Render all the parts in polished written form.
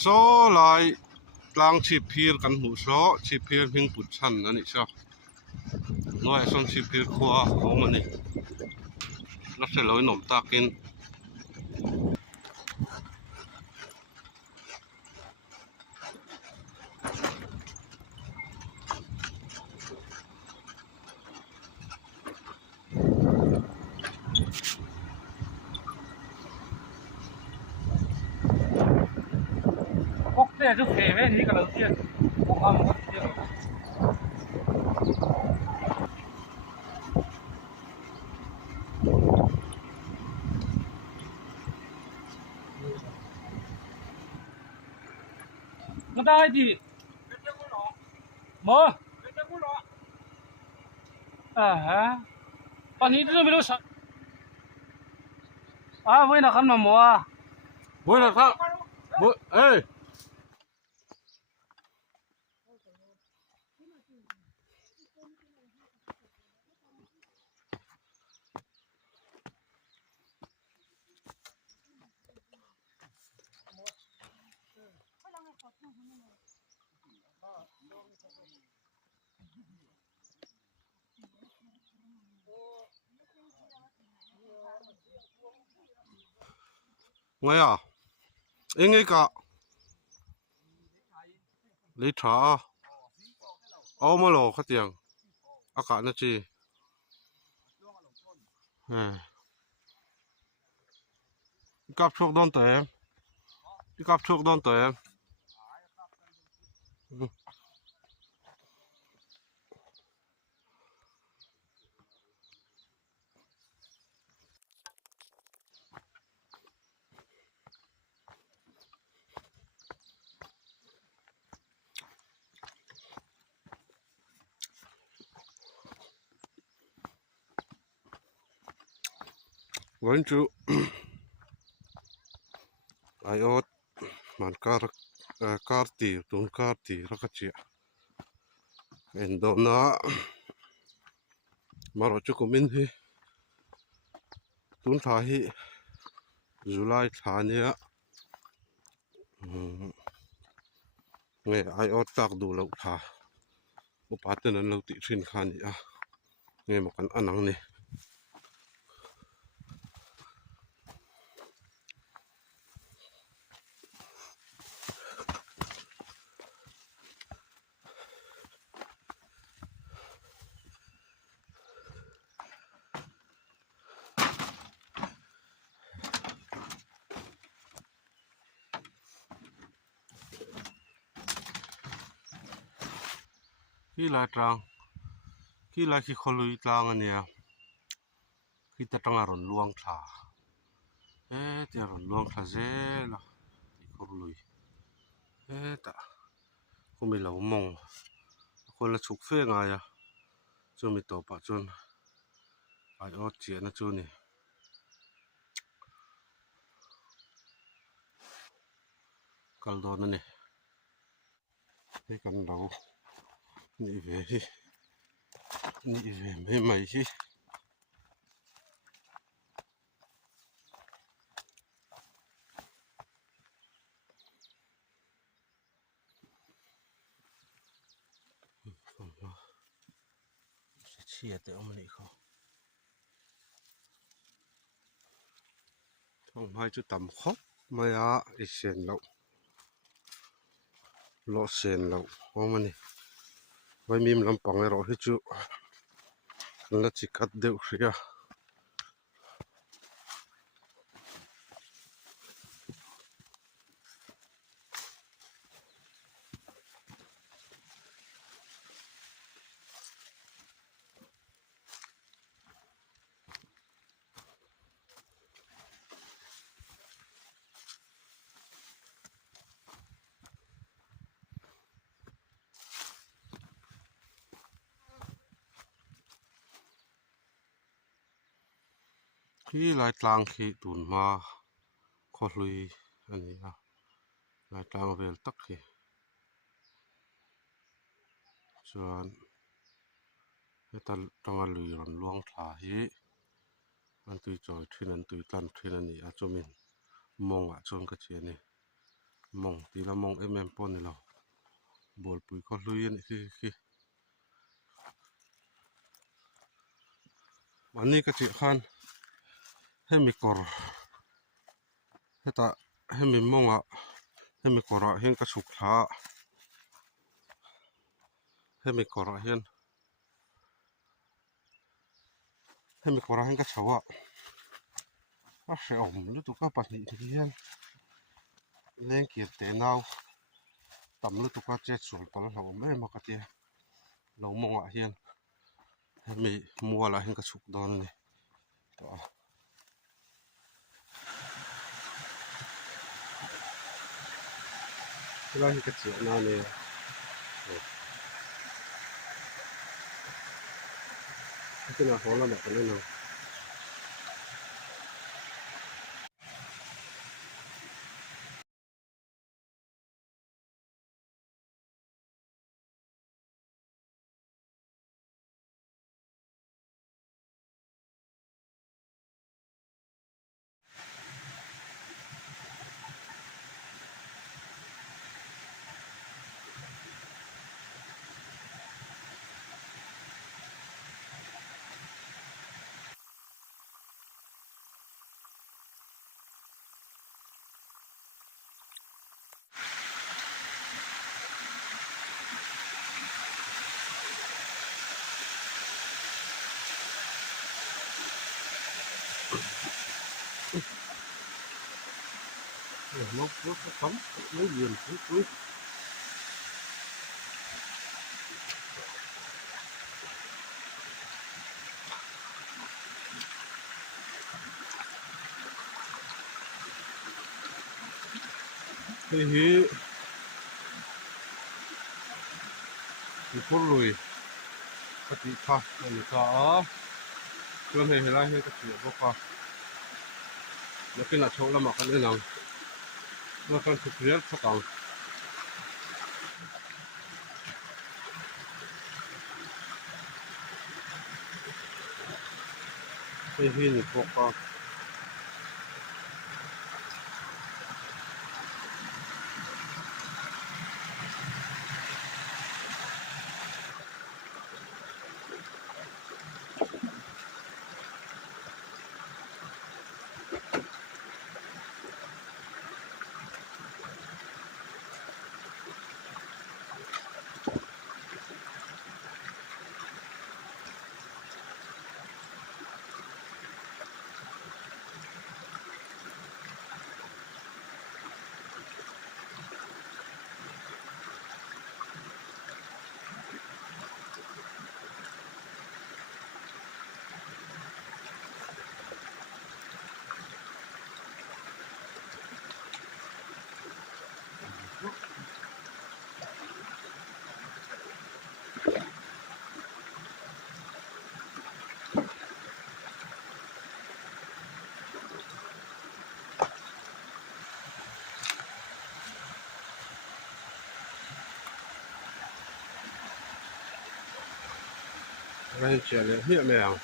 โซ่ลายกลางชีพีร์กันหูโซ่ชีพีร์พิงปุดชันอันนี้ใช่น้อยส่วนชีพีร์ขัวเขามันนี่นักเสลอยหนมตากินพกเสื้อทุกเสื้อนี่ก็เราเสื้อพกเอามาเสื้อมันได้ดิหมอฮะตอนนี้都没有啥为了看嘛หมอบุญนะครับบุญเอ้ยไงอ่ะเอ็งไงกะลิทราเอามาหล่อขัดยังอากาศนะจีกับโชคโดนเตะกับโชคโดนเตะวันจูไอออดมันการตีตุนการตีรักเจียเอ็นโดนามาเราจะกุมินฮีตุนท้าฮีจุลัยท้านี้เงี้ยไอออดตักดูเราท้าอุปาเตนันเราติดชินขานี่เงี้ยมันกันอันนั้นนี่ที่ลายตรังที่ลายขี้คนลุยตรังอันเนี้ยที่ตะตั้งอารมณ์ลวงท้าที่อารมณ์ลวงท้าเจ้ละที่คนลุยแต่คงไม่เหลามองคนละฉุกเฟ้งไงจนไม่ต่อปะจนไอออดเจียนะจนนี่กัลดอนนั่นนี่ให้กันเรานี่เว้ยนี่เว้ยไม่ไหมสิเชียแต่เอามันอีกเขาท้องไม้จุดต่ำครบไม่อีเสียนเราโลเสียนเราเอามันนี่ไว้มีมลำปังให้เราให้จุแล้วจิกัดเดือดเสียที่ลายตลางขีตุนมาขอลุยอันนี้ลายตลางเวลตักขีส่วนให้ตาต้องมาลุยรอนล่วงท้าฮีมันตุยจอยที่นั่นตุยตันที่นั่นนี่อาจจะมีมองจนกระเจียนี่ mong tí là mong em pon này lo bol pui khó lui này khi anh cái chuyện khan hay mi cor hay ta hay mi mong à hay mi cor à hiện cái sụp thả hay mi cor à hay mi cor à hiện cái sầu à sẽ ổn lúc tụi các bạn thì hiện lên kia thế nào tầm lúc tụi các chết xuống tao là mấy mà cái tiền lâu mong à hiện hay mi mua là hiện cái sụp đó này cái này cái chuyện nào này cái nào khó là một cái nào nó cấm lấy liền cuối thì phun lùi cái gì khác mình có cho nên là cái chuyện vô qua nó cái là chỗ là mà cái nào nó còn thực hiện sao còn cái gì thì vô qua cái chuyện này hiện mèo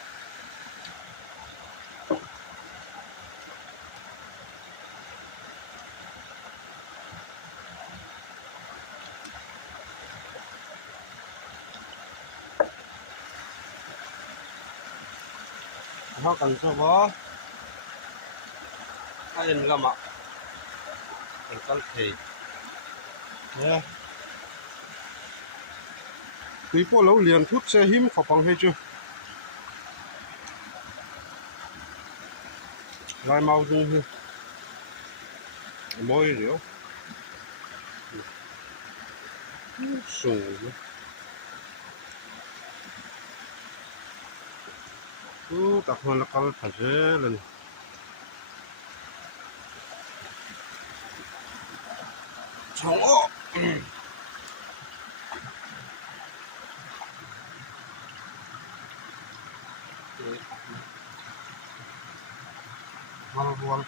họ cần cho bó hai lần gặp ạ cần con thì yeah. Quý phố lâu liền thút xe hiếm khó bằng hay chưa gai mau dung môi rượu sùng cứ tập hơn là con phải dễ lên chóng ốc ngon ngon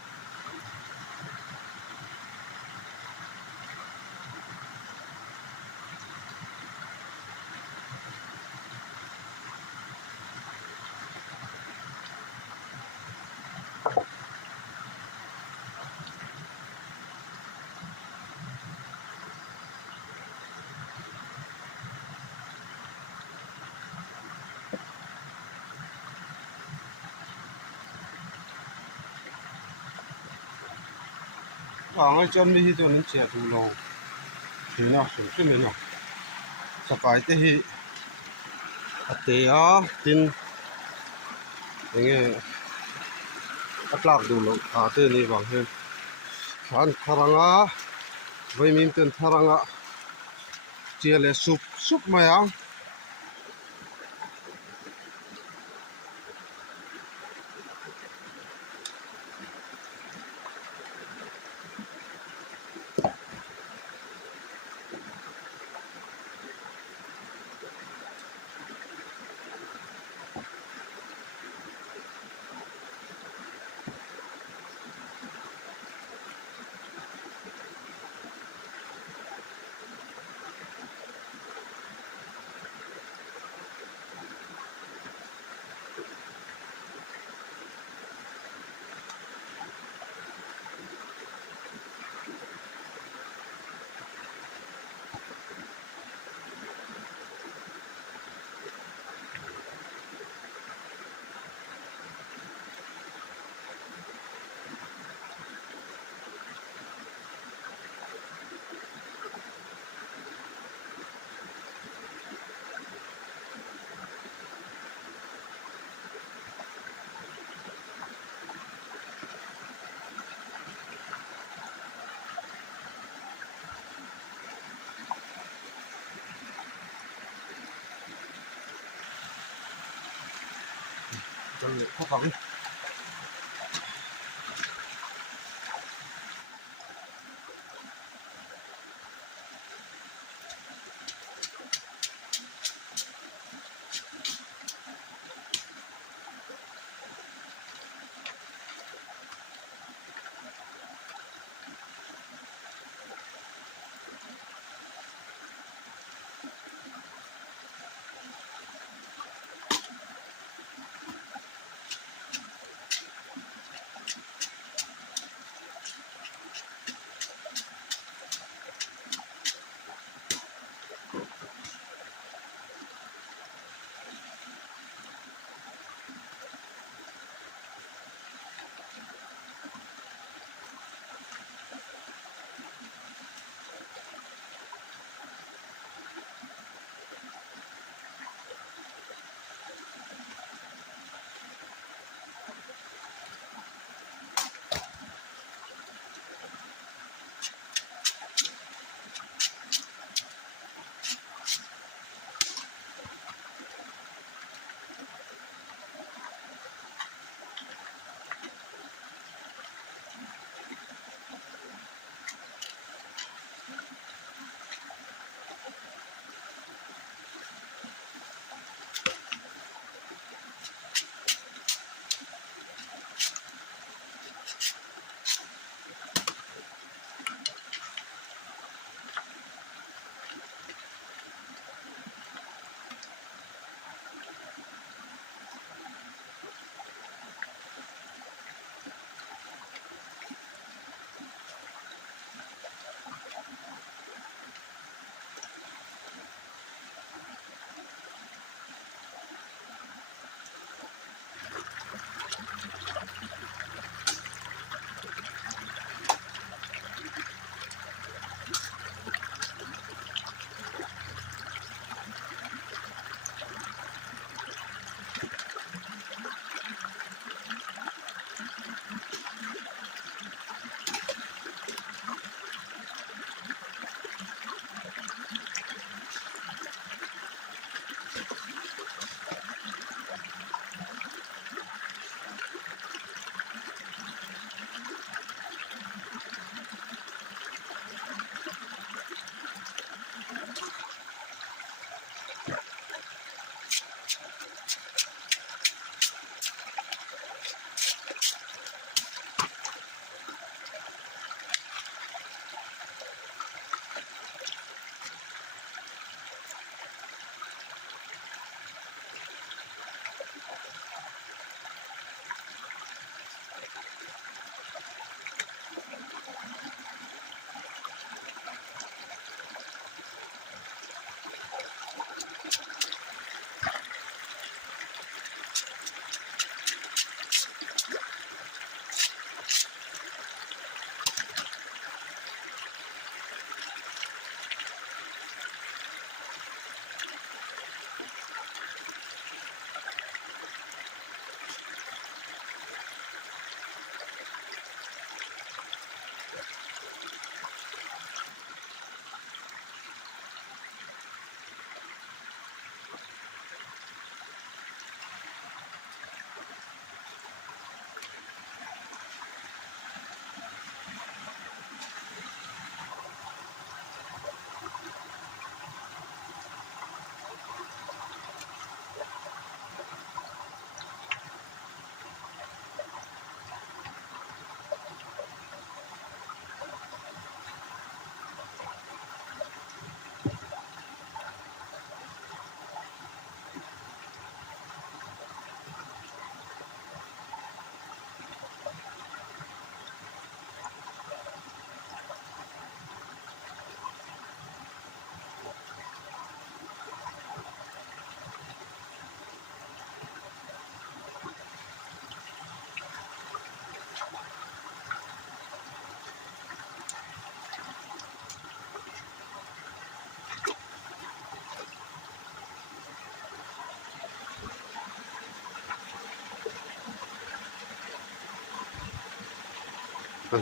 Ang ai chan mi hi to nin chia tu lo thì nó sụn sụn lên nhở sắp cái thế hi ate à tin nghe ắt lạc đủ lo à thế này bằng hơn anh thằng à vậy mình tên thằng à chia lệ súp súp mày à cho lệ khó khăn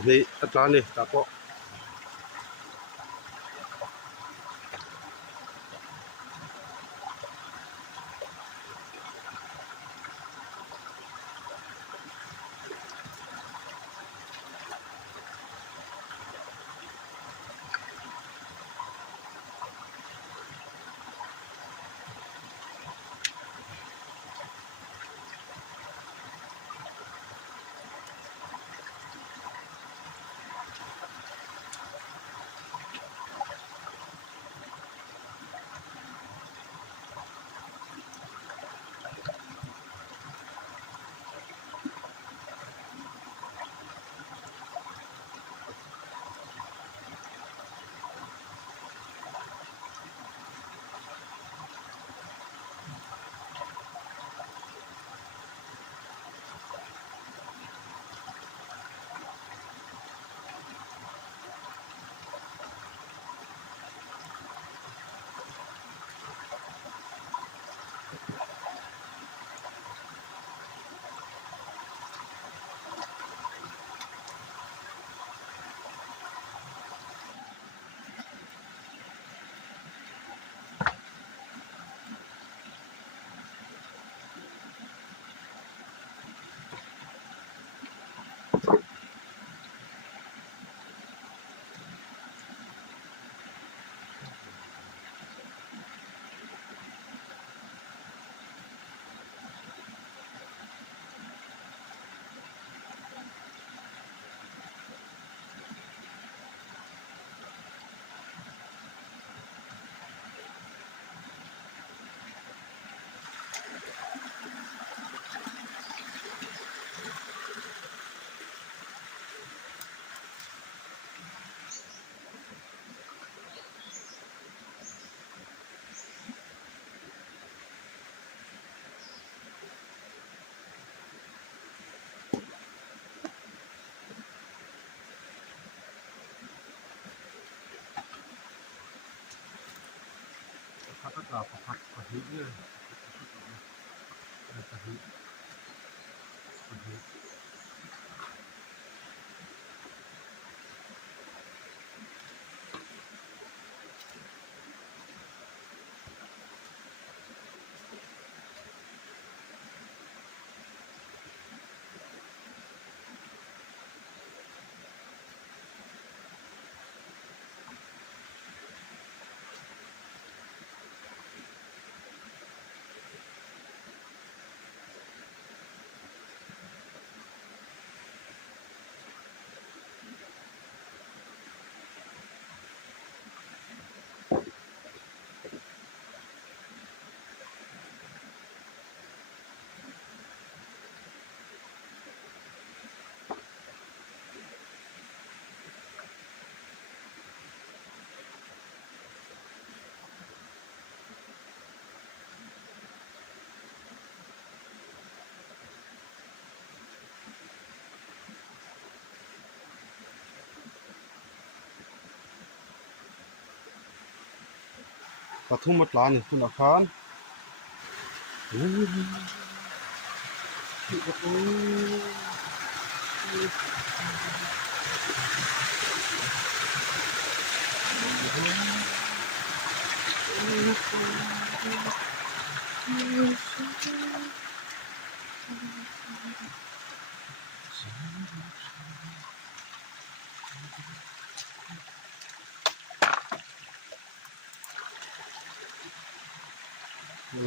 นี่อัตรานี่ตาโป พัดก็พัดกระหิ้เลยกระหิ้กระหิ้ กระทุ่มมัดลานี่คุณอาคาร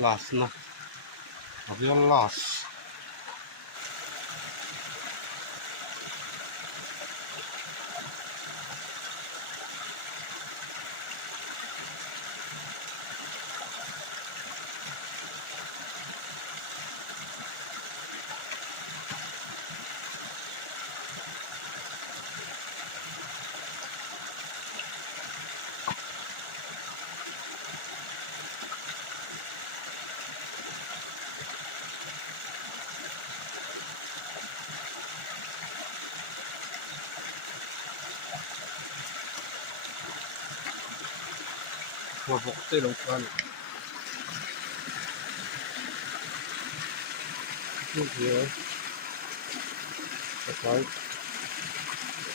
ลาสนะเรียลลาสหัวบกเต้ลงกันนี่เดียวไป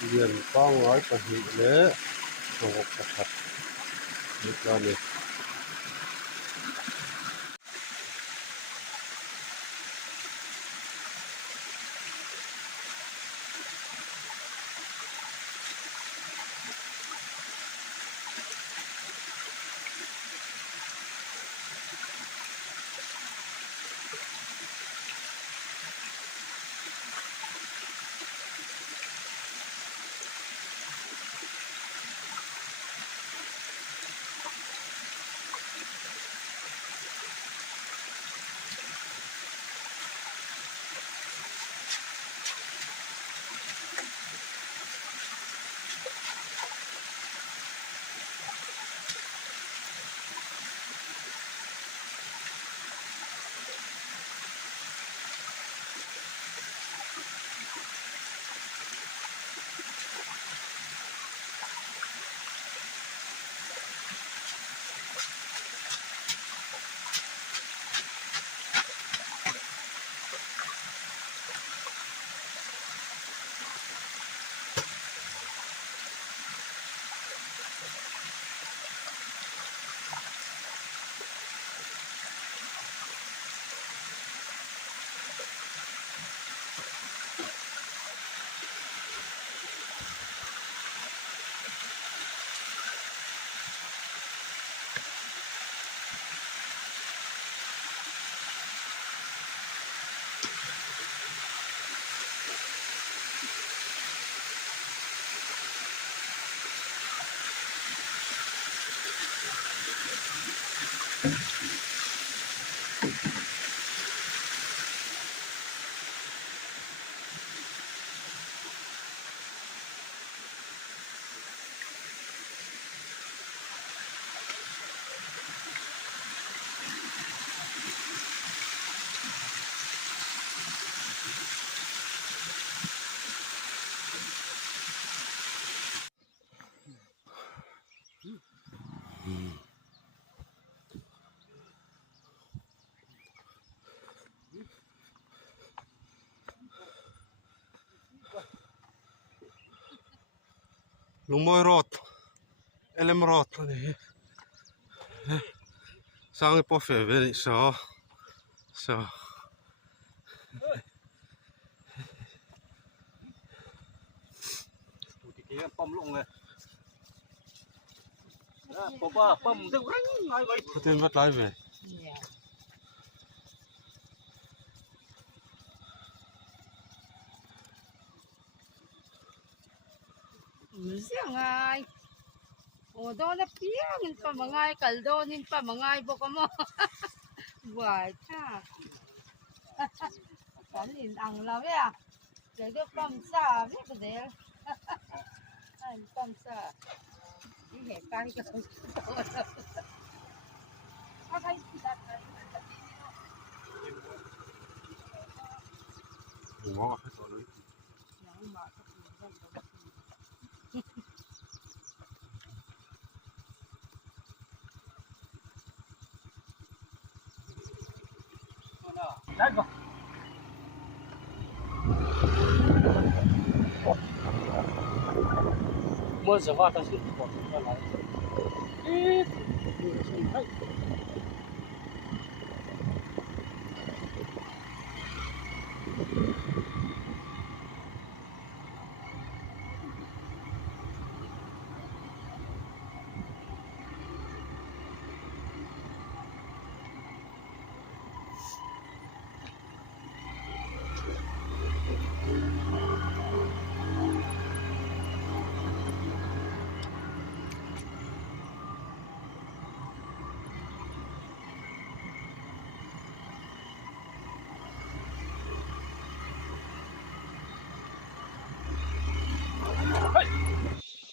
เดือนต้องร้อยกว่าหิเลยโอ้โหกระชับนิดเดียวเลย Lumoi rot, elem rot ni. Sangi på feber så. ดูทีนี้ปั๊มลงเลยผมว่าปั๊มเร็วง่ายไป Betul buat live ya. Iya. Siya ngay. O doon na piyangin pa mga kaldonin pa mga ibo ka mo. Buhay ka. Kalin ang lawi ah. Jadi pamsa, ko del. Ay, pamsa. Ihe, kahit ka. Akay sila ka. Wow, itu loh. Yang masuk. Đấy cơ. Mua giờ hoa ta sẽ bỏ ra lại. Ít.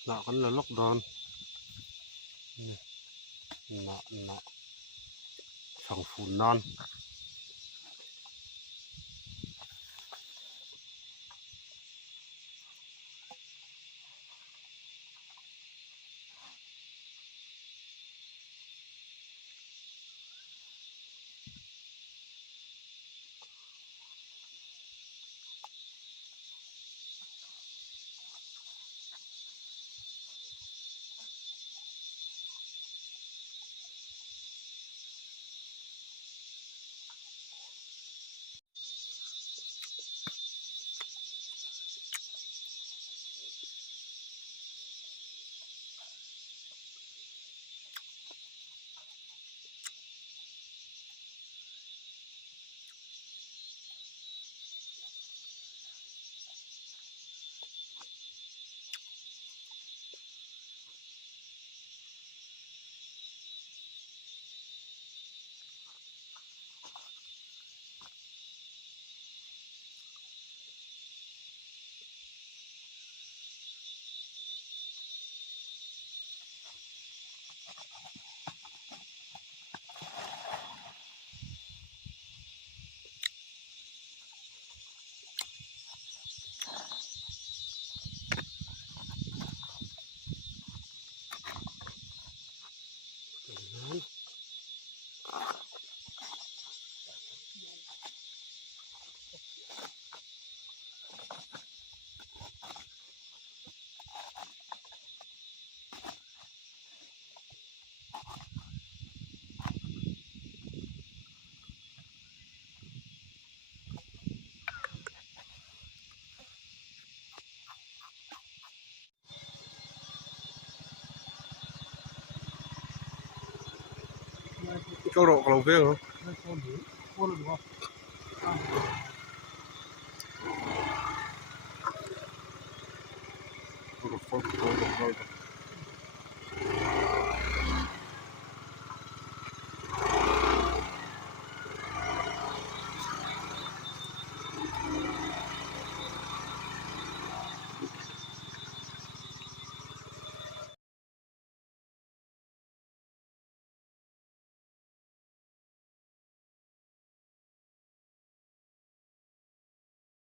Nak kan là lockdown. Nak sang phun non. câu độ cầu phê không? Nó cho đủ, cô được không? Câu độ